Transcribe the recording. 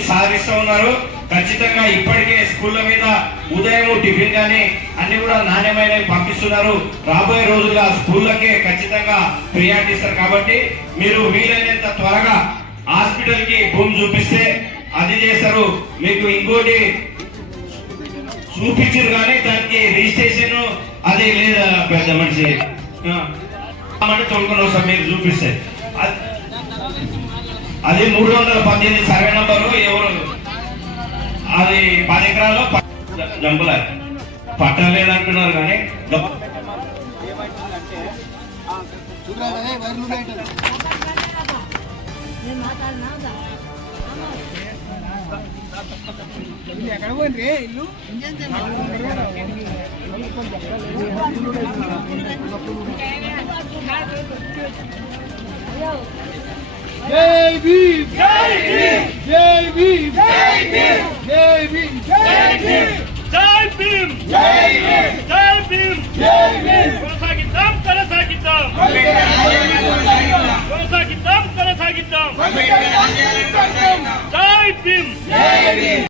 అభివృద్ధి సాధిస్తూ ఉన్నారు. ఖచ్చితంగా ఇప్పటికే స్కూళ్ళ మీద ఉదయం టిఫిన్ కానీ అన్ని కూడా నాణ్యమైనవి పంపిస్తున్నారు. రాబోయే రోజుల్లో స్కూళ్ళకే ఖచ్చితంగా ప్రియారిటీ ఇస్తారు. కాబట్టి మీరు వీలైనంత త్వరగా హాస్పిటల్ కి భూమి చూపిస్తే అది చేస్తారు. మీకు ఇంకోటి చూపించారు కానీ దానికి రిజిస్ట్రేషన్ అది లేదా పెద్ద మనిషి తోలుకొని వస్తాం మీరు చూపిస్తే. అది 318 సర్వే నంబరు. ఎవరు అది 10 ఎకరాల్లో జంపుల పట్టలేదంటున్నారు కానీ ఎక్కడ పోయింది ఇల్లు జై భీమ్ జై భీమ్ జై భీమ్